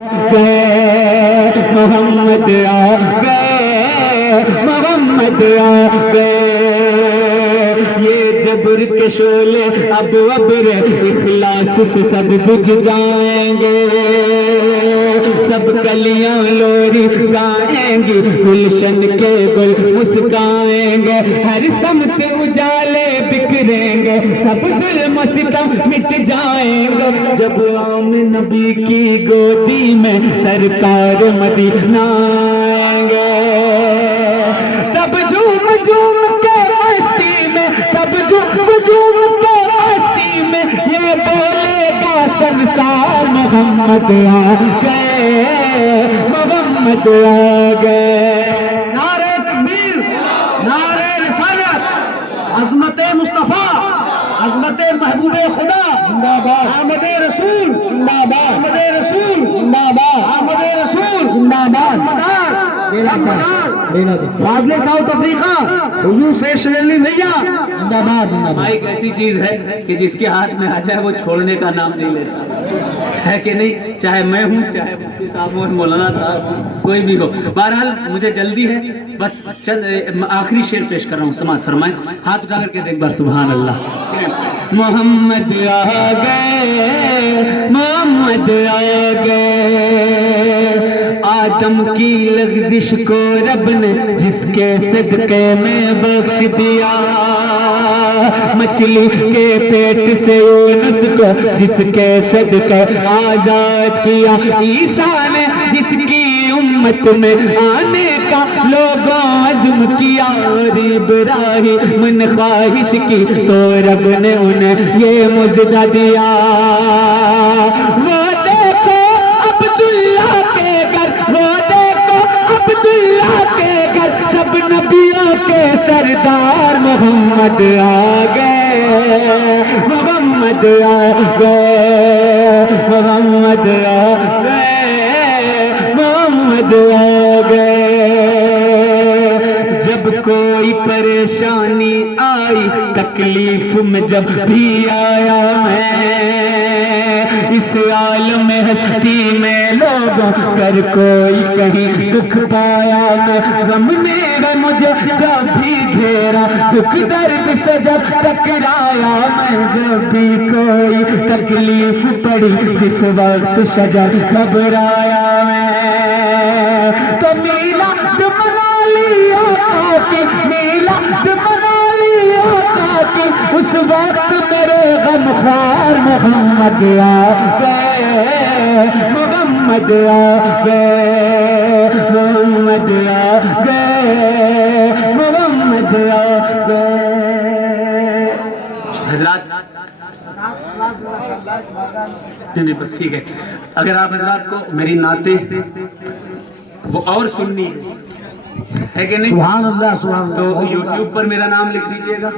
محمد آ گئے، محمد آ گئے، یہ جبر کے شعلے اب ابر اخلاص سے سب بجھ جائیں گے، سب کلیاں لوری گائیں گی، گلشن کے گل مسکائیں گے، ہر سمت اجالے بکھریں گے، سب ظلم و ستم مٹ جائیں گے، جب عام نبی کی گودی میں سرکار مدینہ آئیں گے، تب جھوم جھوم کے راستی میں، تب جھوم جھوم کے راستی میں یہ بولے گا سنسار محمد آ گئے، محمد آ گئے۔ نعرہ تکبیر، نعرہ رسالت، عظمت مصطفیٰ، عظمت محبوب خدا، آمد رسول، آمد رسول، آمد رسول، فاضل ساؤتھ افریقہ حضور سید شجلی بھیا ایک ایسی چیز ہے کہ جس کے ہاتھ میں آ جائے وہ چھوڑنے کا نام نہیں لیتا ہے کہ نہیں، چاہے میں ہوں، چاہے مفتی صاحب ہوں، مولانا صاحب ہوں، کوئی بھی ہو۔ بہرحال مجھے جلدی ہے، بس چند آخری شعر پیش کر رہا ہوں، سماعت فرمائیں، ہاتھ اٹھا کر کے دیکھ بار سبحان اللہ۔ محمد آ گئے، محمد آ گئے، آدم کی لغزش کو رب نے جس کے صدقے میں بخش دیا، مچھلی کے پیٹ سے یونس کو جس کے صدقے آزاد کیا، عیسیٰ نے جس کی امت میں آنے کا لوگوں عزم کیا، اور ابراہیم من خواہش کی تو رب نے انہیں یہ مژدہ دیا، وہ دیکھو عبداللہ کے گھر، وہ دیکھو عبداللہ کے گھر، سب نبیوں کے سردار محمد آ گئے، محمد آ گئے، محمد آ گئے، محمد آ گئے، جب کوئی پریشانی آئی تکلیف میں جب بھی آیا میں، اس عالم ہستی میں لوگوں کر کوئی کہیں دکھ پایا میں، غم نے مجھے جب بھی گھیرا، دکھ درد سے جب ٹکرایا میں، جب بھی کوئی تکلیف پڑی جس وقت شجر گھبرایا میں، تو میلاد منا لیا کہ میلاد منا لیا کہ اس وقت میرے غمخوار محمد آ گئے، محمد آ گئے، محمد آ گئے، محمد آ گئے۔ حضرات نہیں بس ٹھیک ہے، اگر آپ حضرات کو میری نعتیں وہ اور سننی ہے کہ نہیں، سبحان اللہ، سبحان اللہ، تو یوٹیوب پر میرا نام لکھ دیجئے گا،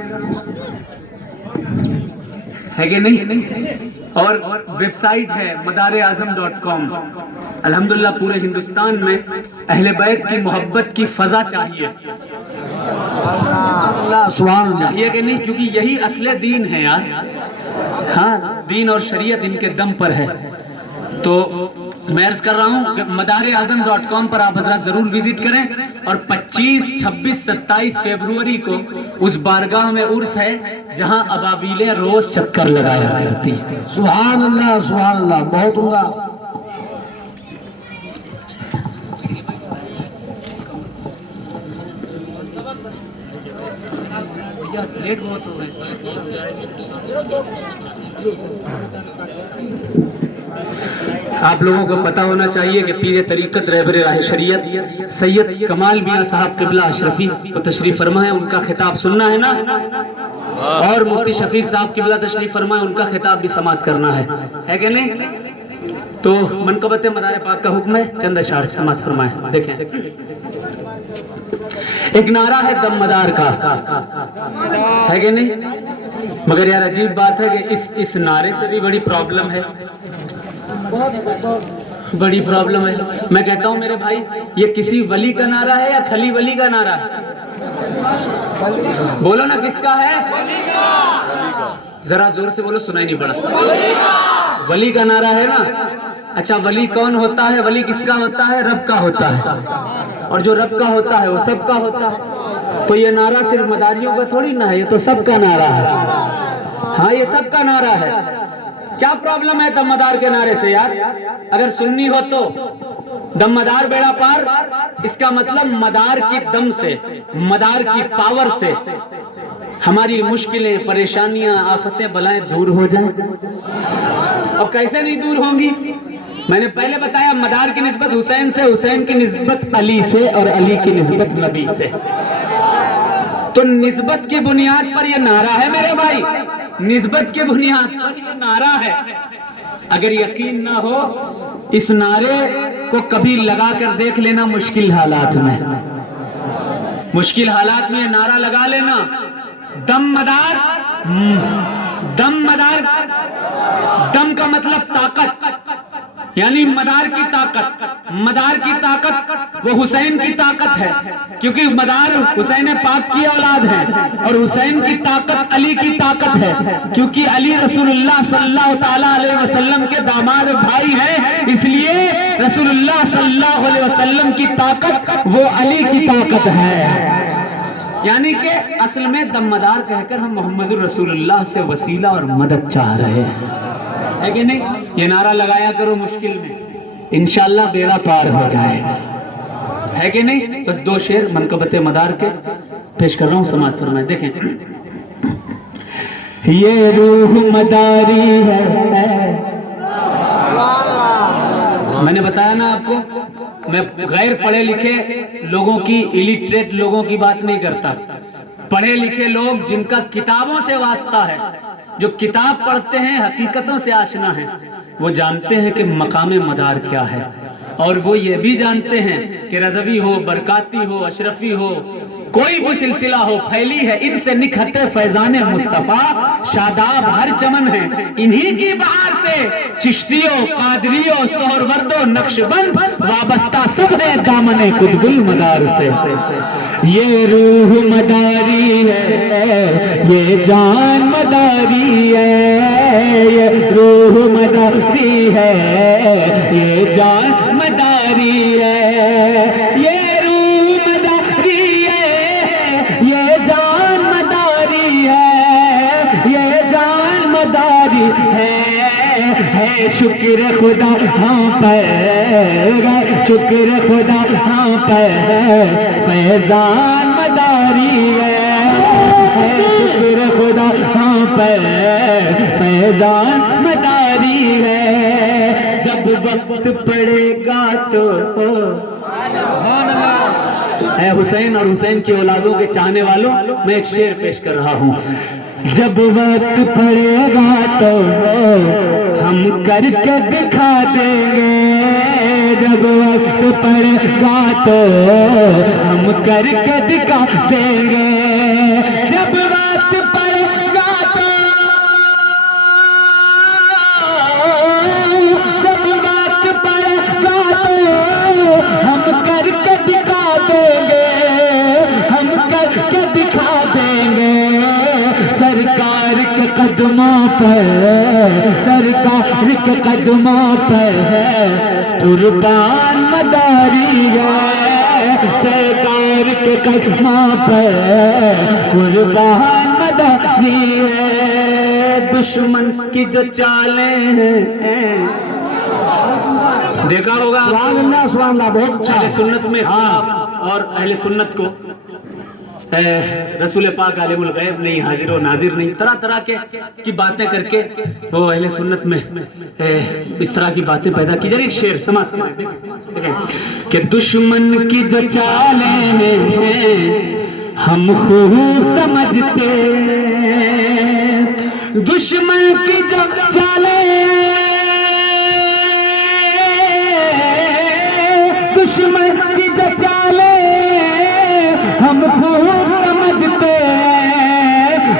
ہے کہ نہیں، اور ویب سائٹ ہے مداراعظم.com۔ الحمدللہ پورے ہندوستان میں اہل بیت کی محبت کی فضا چاہیے، سبحان اللہ، چاہیے کہ نہیں، کیونکہ یہی اصل دین ہے یار، ہاں دین اور شریعت ان کے دم پر ہے۔ تو میں عرض کر رہا ہوں کہ مداراعظم.com پر آپ حضرات ضرور وزٹ کریں، اور 25، 26، 27 فیبروری کو اس بارگاہ میں عرس ہے جہاں ابابیلیں روز چکر لگایا کرتی ہیں۔ سبحان اللہ، سبحان اللہ، بہت عمدہ۔ آپ لوگوں کو پتہ ہونا چاہیے کہ پیر طریقت رہبر راہ شریعت سید کمال میاں صاحب قبلہ اشرفی وہ تشریف فرما ہے، ان کا خطاب سننا ہے نا، اور مفتی شفیق صاحب قبلہ تشریف فرما ہے، ان کا خطاب بھی سماعت کرنا ہے کہ نہیں؟ تو منقبت مدار پاک کا حکم ہے، چند اشعار سماعت فرمائیں، دیکھیں۔ ایک نعرہ ہے دم مدار کا، ہے کہ نہیں؟ مگر یار عجیب بات ہے کہ اس نعرے سے بھی بڑی پرابلم ہے، بڑی پرابلم ہے۔ میں کہتا ہوں میرے بھائی، یہ کسی ولی کا نعرہ ہے یا کھلی ولی کا نعرہ ہے؟ بولو نا کس کا ہے؟ ذرا زور سے بولو، سنائی نہیں پڑا۔ ولی کا نعرہ ہے نا، اچھا ولی کون ہوتا ہے؟ ولی کس کا ہوتا ہے؟ رب کا ہوتا ہے، اور جو رب کا ہوتا ہے وہ سب کا ہوتا ہے۔ تو یہ نعرہ صرف مداریوں کا تھوڑی نہ ہے، یہ تو سب کا نعرہ ہے۔ ہاں یہ سب کا نعرہ ہے۔ کیا پرابلم ہے دم مدار کے نعرے سے یار؟ اگر سنی ہو تو دم مدار بیڑا پار، اس کا مطلب مدار کی دم سے، مدار کی پاور سے ہماری مشکلیں، پریشانیاں، آفتیں، بلائیں دور ہو جائیں۔ اور کیسے نہیں دور ہوں گی؟ میں نے پہلے بتایا مدار کی نسبت حسین سے، حسین کی نسبت علی سے، اور علی کی نسبت نبی سے۔ تو نسبت کی بنیاد پر یہ نعرہ ہے میرے بھائی، نسبت کی بنیاد پر یہ نعرہ ہے۔ اگر یقین نہ ہو اس نعرے کو کبھی لگا کر دیکھ لینا مشکل حالات میں، مشکل حالات میں یہ نعرہ لگا لینا، دم مدار، دم مدار، دم کا مطلب طاقت، یعنی مدار کی طاقت، مدار کی طاقت وہ حسین کی طاقت ہے، کیونکہ مدار حسین پاک کی اولاد ہے، اور حسین کی طاقت علی کی طاقت ہے، کیونکہ علی رسول اللہ صلی اللہ تعالیٰ علیہ وسلم کے داماد بھائی ہیں، اس لیے رسول اللہ صلی اللہ علیہ وسلم کی طاقت وہ علی کی طاقت ہے۔ یعنی کہ اصل میں دم مدار کہہ کر ہم محمد الرسول اللہ سے وسیلہ اور مدد چاہ رہے ہیں، ہے کہ نہیں؟ یہ نعرہ لگایا کرو مشکل میں، انشاءاللہ بیڑا پار ہو جائے گا، ہے کہ نہیں؟ بس دو شعر منقبت مدار کے پیش کر رہا ہوں، سماعت فرمائیں۔ دیکھیں یہ روح مداری ہے، میں نے بتایا نا آپ کو، میں غیر پڑھے لکھے لوگوں کی، ایلیٹریٹ لوگوں کی بات نہیں کرتا، پڑھے لکھے لوگ جن کا کتابوں سے واسطہ ہے، جو کتاب پڑھتے ہیں، حقیقتوں سے آشنا ہیں، وہ جانتے ہیں کہ مقام مدار کیا ہے، اور وہ یہ بھی جانتے ہیں کہ رضوی ہو، برکاتی ہو، اشرفی ہو، کوئی بھی سلسلہ ہو، پھیلی ہے ان سے نکھت فیضان مصطفیٰ، شاداب ہر چمن ہے انہی کی بہار سے، چشتیوں، قادریوں، سہروردوں، نقشبند وابستہ سب ہے دامن قطب المدار سے۔ یہ روح مداری ہے، یہ جان مداری ہے، یہ روح مداری ہے، یہ جان مداری ہے، یہ روح مداری ہے، یہ جان مداری ہے، یہ جان مداری ہے شکر خدا ہاں پر، شکر خدا ہاں پر فیضان مداری ہے، شکر خدا ہاں پر فیضان مداری ہے، جب وقت پڑے گا تو اے حسین اور حسین کی اولادوں کے چاہنے والوں، میں ایک شعر پیش کر رہا ہوں۔ جب وقت پڑے گا تو ہم کر کے دکھا دیں گے، جب وقت پڑے گا تو ہم کر کے دکھا دیں گے، جب وقت پڑے گا تو، جب وقت پڑے گا تو ہم کر کے دکھا دیں گے، ہم کر کے دکھا دیں گے، سرکار کے قدموں پر، سرکار کے قدموں پر قربان مداری ہے، سرکار کے قدموں پر قربان مداری ہے، دشمن کی جو چالیں ہیں، دیکھا ہوگا سبحان اللہ سبحان اللہ، بہت اچھا۔ اہل سنت میں اختلاف، اور اہل سنت کو رسول پاک عالم الغیب نہیں، حاضر و ناظر نہیں، طرح طرح کی باتیں کر کے وہ اہل سنت میں اس طرح کی باتیں پیدا کی جائیں۔ ایک شعر سماعت کہ دشمن کی جو چالیں ہیں ہم خوب سمجھتے، دشمن کی جو چالیں، دشمن کی جو چالیں ہم خوب سمجھتے،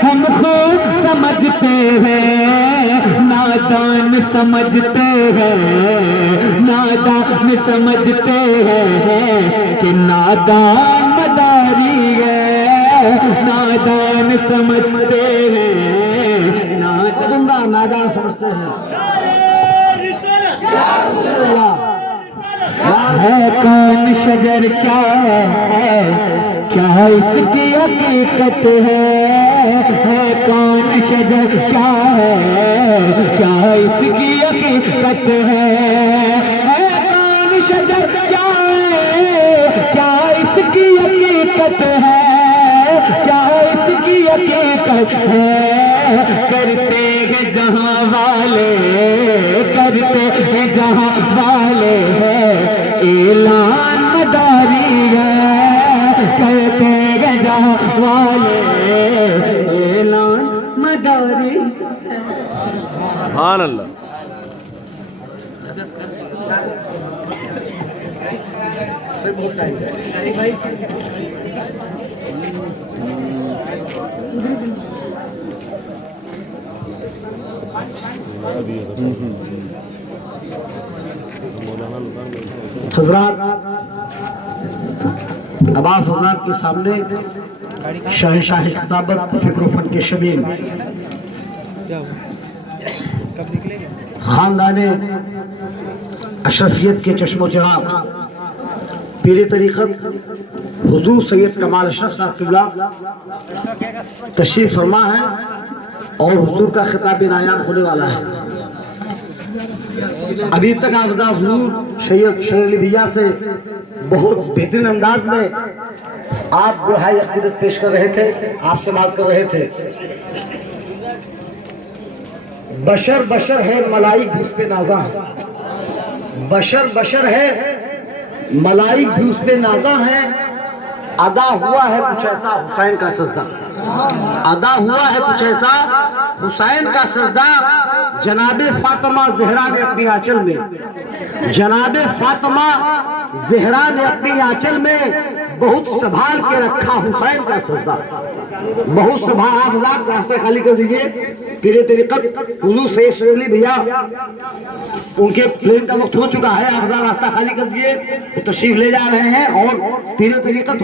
ہم خوب سمجھتے ہیں، نادان سمجھتے ہیں، نادان سمجھتے ہیں کہ نادان مداری ہے، نادان سمجھتے ہیں، نادان سمجھتے ہیں۔ ہے کون شجر کیا ہے کیا اس کی حقیقت ہے کون شجر کیا ہے کیا اس کی حقیقت ہے کون شجر کیا ہے کیا اس کی حقیقت ہے کیا اس کی حقیقت ہے کرتے ہیں جہاں والے کرتے ہیں جہاں والے ہیں اعلان مداری ہے کرتے ہیں جہاں والے اعلان مداری سبحان اللہ. حضرات اب آپ حضرات کے سامنے شہنشاہ خطابت فکر و فن کے شبیل خاندان اشرفیت کے چشم و چراغ پیر طریقت حضور سید کمال اشرف صاحب قبلہ تشریف فرما ہے اور حضور کا خطاب نایاب ہونے والا ہے. ابھی تک حافظہ حضور سید شیر علی بھیا سے بہت بہترین انداز میں آپ دعائے عقیدت پیش کر رہے تھے, آپ سے بات کر رہے تھے. بشر بشر ہے ملائک بھی اس پہ نازاں ہے, بشر بشر ہے ملائک بھی اس پہ نازاں ہے. ادا ہوا ہے کچھ ایسا حسین کا سجدہ, ادا ہوا ہے کچھ ایسا حسین کا سجدہ. جناب فاطمہ زہرا نے اپنی آنچل میں, جناب فاطمہ زہرا نے اپنی آنچل میں بہت سنبھال کے رکھا حسین کا سجدہ. بہت سنبھال. آپ حضرات راستہ خالی کر دیجئے. پیر طریقت حضور سید شیر علی بھیا ان کے پلین کا وقت ہو چکا ہے. آپ حضرات راستہ خالی کر دیجئے, وہ تشریف لے جا رہے ہیں اور پیر طریقت